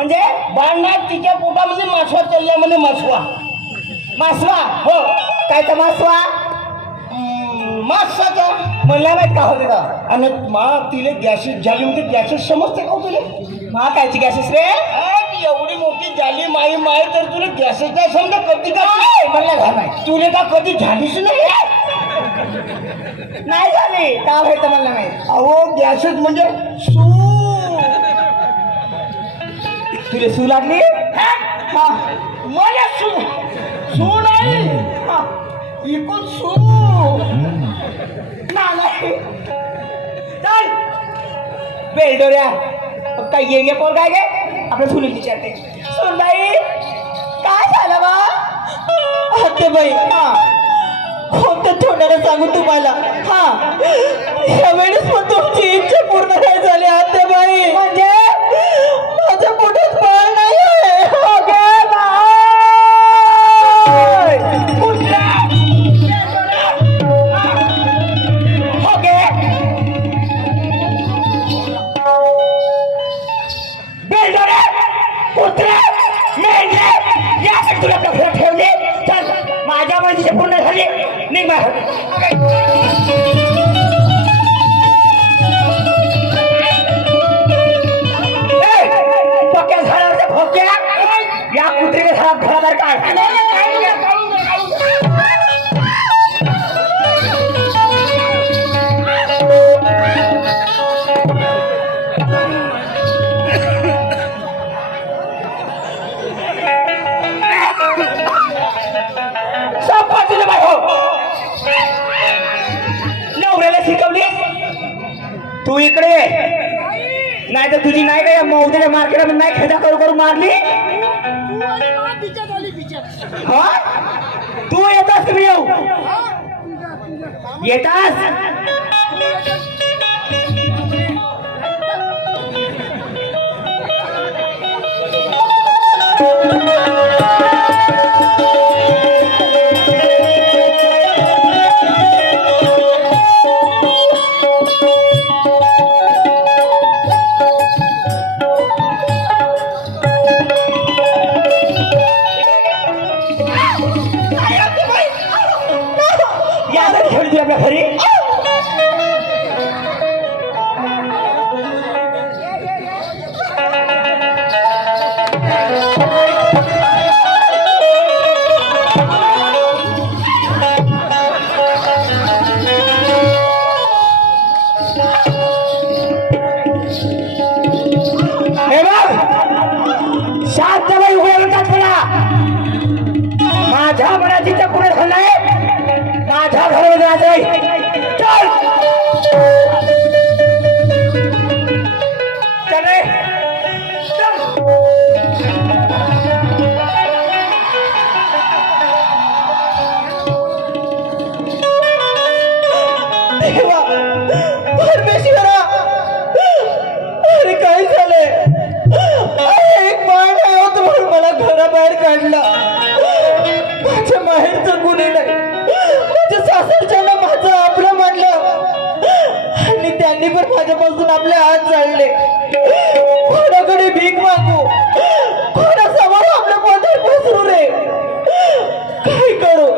म्हणजे बाळनाथ तिच्या पोटामध्ये मासवा चालल्या म्हणे मासवा. मासवा हो. काय तर मासवा मासाचा म्हणला माहित का होते का आणि मा तिले गॅसेस झाली म्हणजे गॅसेस समजते का हो तुले? मा कायची गॅसेस रे ती एवढी मोठी झाली माई माय तर तुला गॅसेस नाही समजा कधी का म्हणला घा नाही तुले का कधी झालीच नाही? नाही झाली का होतं म्हणला माहित अहो गॅसेस म्हणजे सू. तुले सू लागली हा मला सू सू नाही हा, इकून सू नाही. चल बेलडोऱ्या काय गेंगे पोर काय गे आपल्या सुनील विचारते सुनबाई काय झालं बा हत्ते बाई हा कोणत्या तोंडाने सांगू तुम्हाला हा यावेळेस पण तुमची इच्छा पूर्ण नाही झाली हत्ते बाई म्हणजे माझ्या पोटात बाळ नाही आहे हो गे बाई. हो गे बेलडोरे कुत्रे मेंढे यासाठी तुला घरात ठेवले. चल माझ्या माहितीची पूर्ण झाली निघ पक्या झाडावरच्या भोक्या या कुत्रीने घराबाहेर काढ. नवऱ्याला शिकवली तू इकडे नाही तर तुझी नाही का या मौद्याच्या मार्केटमध्ये नाही खेदा करू करू मारली हा तू येतास तुम्ही येऊ येतास आपल्या घरी शांतबाई उभे म्हणतात मला माझ्या मनाची पुढे झालाय माझ्या घरामध्ये राजाई चल चले देवा परमेश्वरा अरे काय झालंय एक बाळ आहे होतं म्हणून मला घराबाहेर काढला माझ्या माहेरचं गुन्हे नाही माझ्या सासरच्याला माझं आपलं मानलं आणि त्यांनी पण माझ्यापासून आपले हात जाळले कोणाकडे भीक मागू कोणासमोर आपलं पोटात पसरू रे काय करू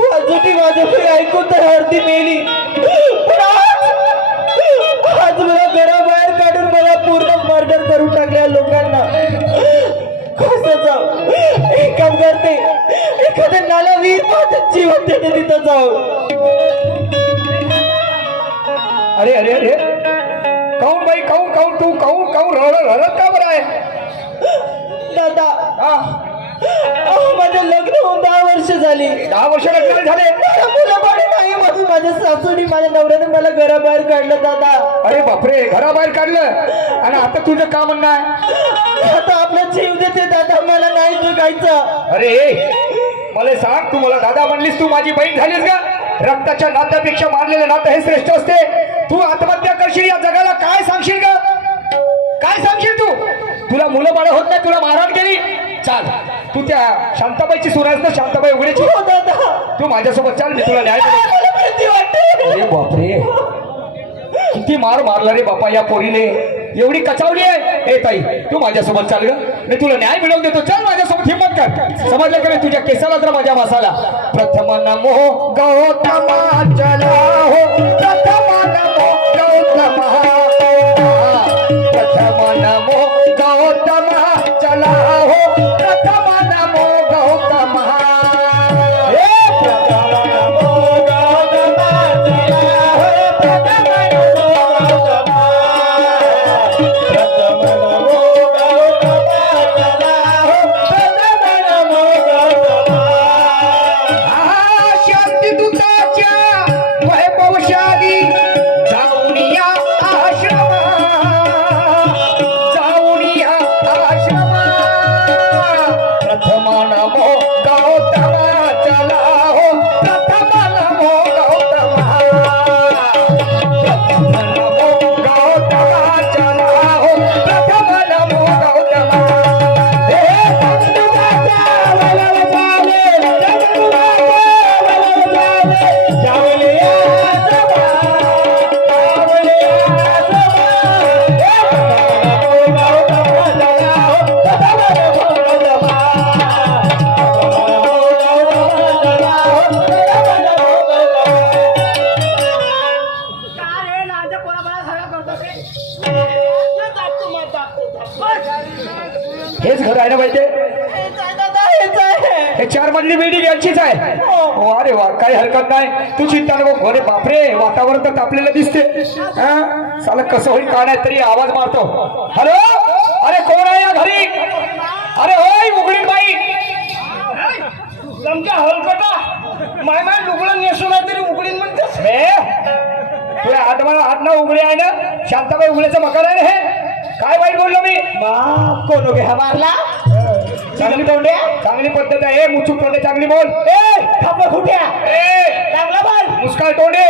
वाजोटी वाजोटी ऐकून तर हरती मेली पण आज मला घराबाहेर काढून मला पूर्ण मर्डर करून टाकल्या लोकांना कसं जाऊ एक काम करते एखाद्या नाला वीर जीवन देते तिथं जाऊ. अरे अरे अरे काऊन बाई काऊन काऊन तू काऊन काऊन रडत का बरं आहे दादा हा माझं लग्न होऊन 10 वर्ष झाली 10 वर्ष लग्न झाले मला मुलंबाळी नाही म्हणून माझ्या सासूनी माझ्या नवऱ्याने मला घराबाहेर काढलं दादा. अरे बापरे घराबाहेर काढलं आणि आता तुझं का म्हणणं आहे आता आपला जीव देते दादा मला नाही जगायचं. अरे मला सांग तू मला दादा म्हणलीस तू माझी बहीण झालीस का रक्ताच्या नात्यापेक्षा मारलेलं नातं हे श्रेष्ठ असते. तू आत्महत्या करशील या जगाला काय सांगशील का काय सांगशील तू तुला मुलं बाळ होत नाही तुला मारहाण केली चाल तू त्या शांताबाईची सुनास ना शांताबाई उघडीची हो दादा तू माझ्यासोबत चाल मी तुला न्याय देईन. मला भीती वाटते. अरे बापरे किती मार मारला रे बापा या पोरीने एवढी कचावली आहे. ए ताई तू माझ्यासोबत चाल ग, मी तुला न्याय मिळवून देतो. चल माझ्यासोबत, हिम्मत कर. समजलं का रे? तुझ्या केसाला तर माझ्या मसाला. प्रथम नमो गौतमा चला हो, प्रथम नमो गौतमा, प्रथम नमो गौतमा चला हो, प्रथम नमो गौतमा. हे प्रथम नमो गौतमा चला हो, प्रथम नमो गौतमा, प्रथम नमो गौतमा चला हो, प्रथम नमो गौतमा. शांतिदूताच्या वैभवशाली जाऊन या आश्रमा, जाऊन या आश्रमा. प्रथम नमो गौतमा चला हो, प्रथम नमो गौतमा, प्रथम नमो गौतमा चला हो, प्रथम नमो गौतमा. हे शांतिदूताच्या वैभवशाली जाऊन या आश्रमा, जाऊन या आश्रमा. हेच घर आहे ना पाहिजे. हे 4 मजली बिल्डिंग यांचीच आहे. अरे वा, काही हरकत नाही, तू चिंता नको. अरे बापरे, वातावरण तर तापलेलं दिसते. साला कसं होईल का नाही तरी आवाज मारतो. हॅलो, अरे कोण आहे या घरी? अरे होय उघडीन बाई. तुमच्या हलकटा माय माय लुगडं नेसून नाही तरी उघडीन म्हणतेस. तुझ्या आडनाव उघडे आहे ना? शांताबाई उघड्याचं मकान आहे ना हे? काय वाईट बोललो मी? कोण उभे हा मारला? चांगली तोंड्या, चांगली पद्धत आहे. मुचूक तोंडे चांगली बोल. थांबा खुट्या, चांगला बोल. मुस्काळ तोंडे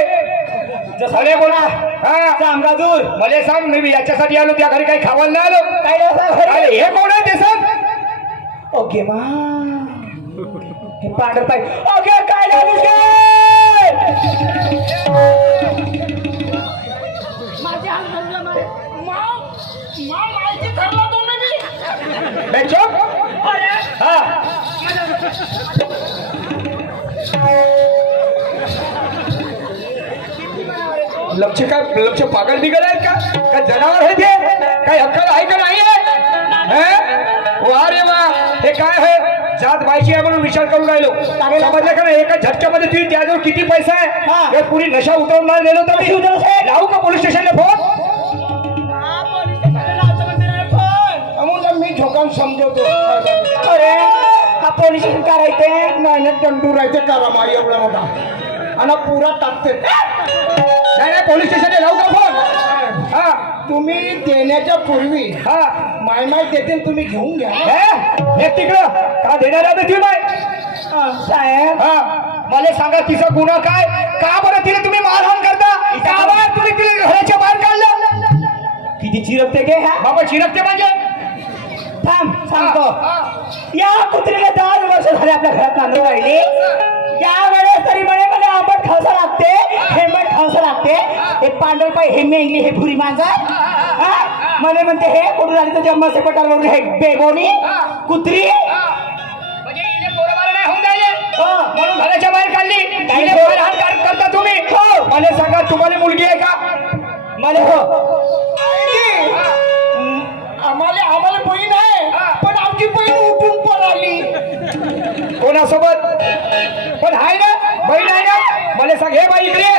जसं बोला. हा चामराजूर, मला सांग, मी याच्यासाठी आलो, त्या घरी काही खावायला नाही आलो. काय नाही सांग. अरे हे कोण आहे ते सांग. ओके मा, हे पांढर पाय. ओके काय झालं माहिती ठरला तो ना मी. नाही चोप. हा लक्ष काय, लक्ष पागल बिगल आहेत का? काय जनावर आहे ते? काय अक्कल आहे का नाही आहे? वा रे वा, हे काय आहे? जात बायची आहे म्हणून विचार करून राहिलो. समजलं का नाही? एका झटक्यामध्ये तुम्ही त्याजवळ किती पैसा आहे? हे पुरी नशा उतरवून नाही नेलो तर मी लावू का पोलीस स्टेशनला फोन? मी झोकान समजवतो. अरे हा पोलीस करायचे नाही दंडू राहते करा मा एवढा मोठा आणि पुरा टाकते. नाही नाही, पोलीस स्टेशनला लावू का फोन? हा तुम्ही देण्याच्या पूर्वी हा माय माय देते तुम्ही घेऊन घ्या. हे तिकडं का देणार आहे तुम्ही नाही? साहेब, हा मला सांगा, तिचा गुन्हा काय? का बरं तिला तुम्ही मारहाण करता? का बरं तुम्ही तिला घराच्या बाहेर काढलं? किती चिरपते गे हा? बाबा चिरकते म्हणजे थांब सांगतो. या कुत्रीला 10 वर्ष झाले आपल्या घरात बांधून राहिली. या वेळेस तरी म्हणे मला आंबट खावसा लागते, हेमट खावसा लागते. हे पांढरपाई, हे मेंगली, हे भुरी मांजर. मला म्हणते हे कुठून आली तर जम्माचे पटालवरून हे बेगोनी कुत्री. म्हणून घराच्या बाहेर काढली. मारहाण करता तुम्ही? मला सांगा, तुम्हाला मुलगी आहे का? मला हो, आम्हाला बहीण आहे, पण आमची बहीण उठून पळाली. कोणासोबत? पण आहे ना, बहीण आहे ना? मला सांग. हे बाई इकडे ये.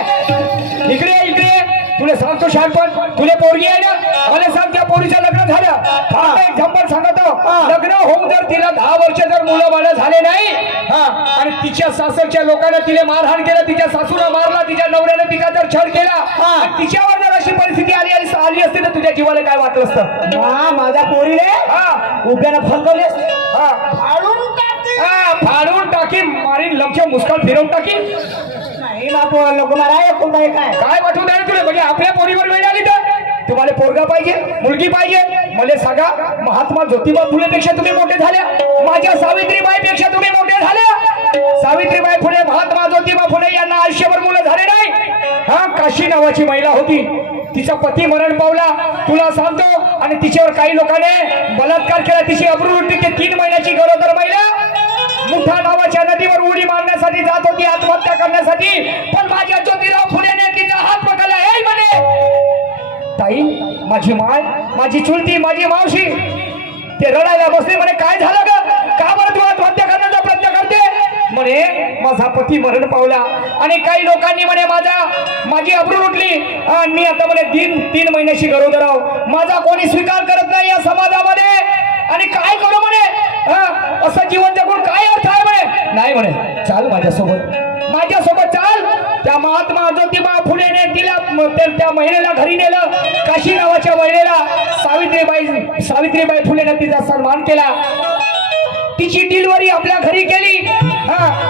इकडे ये, इकडे ये. तुला सांगतो शहाणपण, तुला पोरगी आहे ना? मला सांग, त्या पोरीचं लग्न झालं? हा एक झंपर सांगतो. लग्न होऊन जर तिला 10 वर्ष जर मुलं बाळ झाले नाही, हा, आणि तिच्या सासरच्या लोकांना तिला मारहाण केलं, तिच्या सासूला मारला, तिच्या नवऱ्याने तिचा जर छळ केला, आणि तिच्यावर जर अशी परिस्थिती आली असती तर तुझ्या जीवाला काय वाटलं असतं? माझ्या पोरीने उभ्यानं फसवले असते. फाडून टाकी, मारीन, लमच्या मुस्कान फिरवून टाकी. नाही ना, लोक मारा कोणता काय वाटून राहिले तुला? म्हणजे आपल्या पोरीवर वेळ आली तर तुम्हाला पोरगा पाहिजे, मुलगी पाहिजे? मला सांगा, महात्मा ज्योतिबा फुलेपेक्षा तुम्ही मोठे झाल्या? माझ्या सावित्रीबाईपेक्षा तुम्ही मोठे झाल्या? सावित्रीबाई फुले, महात्मा ज्योतिबा फुले यांना आयुष्यभर मुलं झाले नाही. हा, काशी नावाची महिला होती, तिचा पती मरण पावला. तुला सांगतो, आणि तिच्यावर काही लोकांनी बलात्कार केला, तिची अब्रू लुटली. ते 3 महिन्याची गरोदर महिला मुठा नावाच्या नदीवर उडी मारण्यासाठी जात होती, आत्महत्या करण्यासाठी. पण माझ्या ज्योतिराव फुलेने तिचा हात पकडला. हे म्हणे, ताई, माझी माय, माझी चुलती, माझी मावशी. ते रडायला बसले. म्हणे, काय झालं ग, का बरं तू आत्महत्या करण्याचा प्रयत्न करते? म्हणे, माझा पती मरण पावला आणि काही लोकांनी म्हणे माझी अब्रू लुटली आणि मी आता म्हणे 3 महिन्याची गरोदर आहो. माझा कोणी स्वीकार करत नाही या समाजामध्ये. आणि काय करू म्हणे, असं जीवन जगून काय अर्थ आहे म्हणे. नाही म्हणे, चाल माझ्यासोबत चाल. त्या महात्मा ज्योतिबा फुलेने तिला त्या महिलेला घरी नेलं. काशी नावाच्या महिलेला सावित्रीबाई फुलेने तिचा सन्मान केला. तिची डिलिव्हरी आपल्या घरी केली.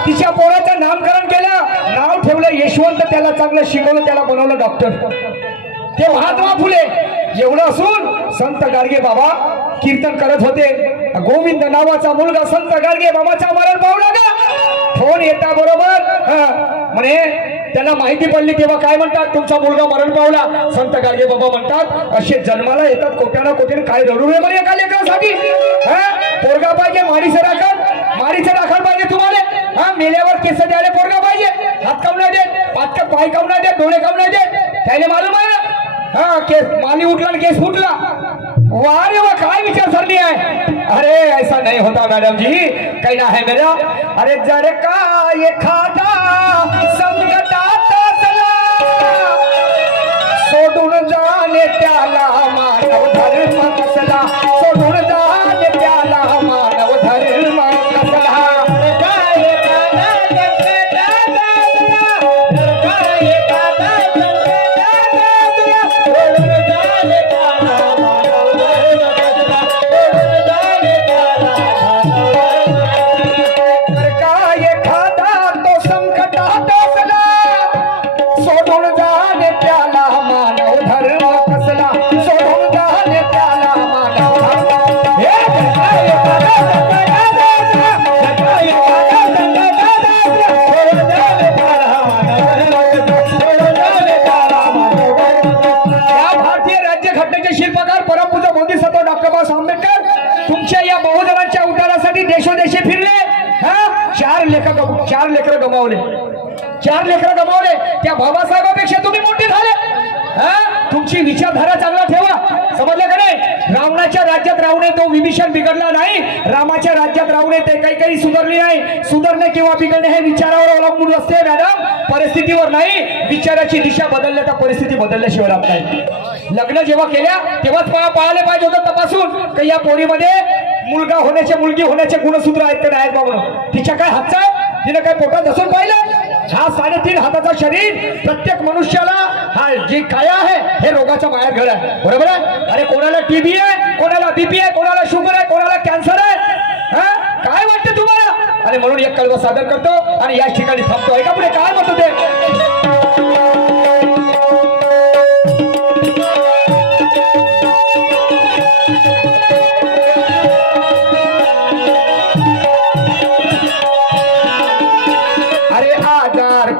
तिच्या पोराचं नामकरण केलं, नाव ठेवलं यशवंत. त्याला चांगलं शिकवलं, त्याला बनवलं डॉक्टर. ते महात्मा फुले. एवढं असून संत गाडगे बाबा कीर्तन करत होते. गोविंद नावाचा मुलगा संत गाडगे बाबाचा मरण पावला का. फोन येता बरोबर म्हणे, त्यांना माहिती पडली तेव्हा काय म्हणतात, तुमचा मुलगा मरण पावला. संत गाडगे बाबा म्हणतात, असे जन्माला येतात कोट्याना कोट्याने, काय रडू नये म्हणे एका लेकरासाठी. पोरगा पाहिजे, माडीचं राखण पाहिजे तुम्हाला. मेल्यावर केस द्यायला पोरगा पाहिजे. हात काऊन नाही देत, पाय काऊन नाही देत, डोळे काऊन नाही देत, त्याला मालूम आहे ना. केस माली उठला आणि केस फुटला. वाह रे वाह, काय विचारसरणी आहे. अरे ऐसा नहीं होता मैडम जी, कहना है मेरा. अरे जर का एखादा संकटात असला, सोडून जाणे त्याला मानव धर्म कसला. सोडून जाणे त्याला मानव धर्म कसला. देशोदेशी फिरले. 4 लेकरं गमावले. 4 लेकरं गमावले. त्या बाबासाहेबांपेक्षा तुम्ही मोठे झाले. तुमची विचारधारा चांगला ठेवा, समजलं का नाही. रावणाच्या राज्यात रावणे तो विभीषण बिघडला नाही. रामाच्या राज्यात रावणे ते काही सुधारले नाही. सुधारणे किंवा बिघडणे हे विचारावर अवलंबून असते मॅडम, परिस्थितीवर नाही. विचाराची दिशा बदलल्या तर परिस्थिती बदलल्याशिवाय राहत नाही. लग्न जेव्हा केल्या तेव्हाच पाहायला पाहिजे होतं तपासून की या पोरीमध्ये मुलगा होण्याचे मुलगी होण्याचे गुणसूत्र आहेत का नाहीत बाबा. तिच्या काय हातचा आहे, तिने काय पोटात धसून पाहिलं. हा 3.5 हाताचा शरीर प्रत्येक मनुष्याला, हा जी काया आहे हे रोगाचा माया घर आहे, बरोबर आहे. अरे कोणाला टीबी आहे, कोणाला बीपी आहे, कोणाला शुगर आहे, कोणाला कॅन्सर आहे. काय वाटतं तुम्हाला. आणि म्हणून एक कळवा सादर करतो आणि याच ठिकाणी थांबतो. ऐका पुढे काय म्हणतो ते.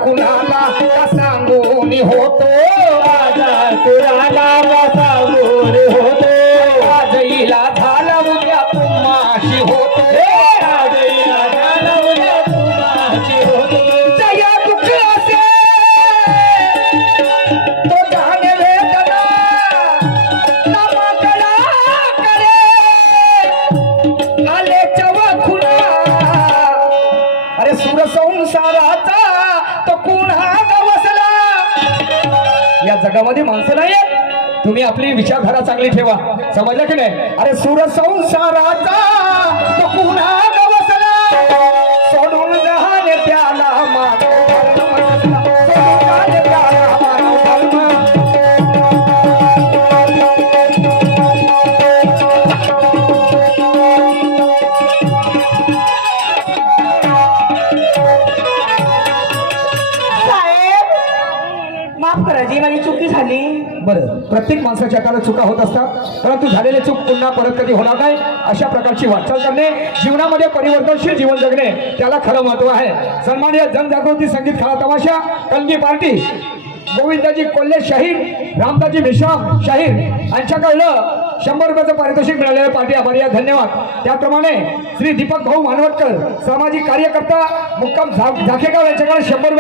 कुणाला का सांगू मी होतो, आजार कुणाला का सांगू रे होतो. आजईला झाला उद्या तुम्हाशी होतो. आजईला झाला उद्या तुम्हाशी होतो. जया दुःख असे तो जाणे वेदना, नामाकडा करे आले चव खुना. अरे सुर संसाराचा या जगामध्ये माणसं नाही. तुम्ही आपली विचारधारा चांगली ठेवा, समजलं की नाही. अरे सूर संसाराचा तो पुन्हा गवसला, सोडून जाणे त्याला मानव धर्म. सोडून जाणे त्याला मानव धर्म. माफ करा जी, माझी चुकी झाली. बरं, प्रत्येक माणसाच्या हाताला चुका होत असतात, परंतु झालेले चूक पुन्हा परत कधी होणार नाही अशा प्रकारची वाटचाल करणे, जीवनामध्ये परिवर्तनशील जीवन जगणे, त्याला खरं महत्व आहे. सन्माननीय जनजागृती संगीत खरा तमाशा कलगी पार्टी, गोविंदाजी कोल्हे शाहीर, रामदाजी मिश्रा शाहीर यांच्याकडलं 100 रुपयाचं पारितोषिक मिळालेलं पार्टी आभारी आहे, धन्यवाद. त्याप्रमाणे श्री दीपक भाऊ मानवटकर सामाजिक कार्यकर्ता मुक्काम झाकेगाव यांच्याकडे 100 रुपये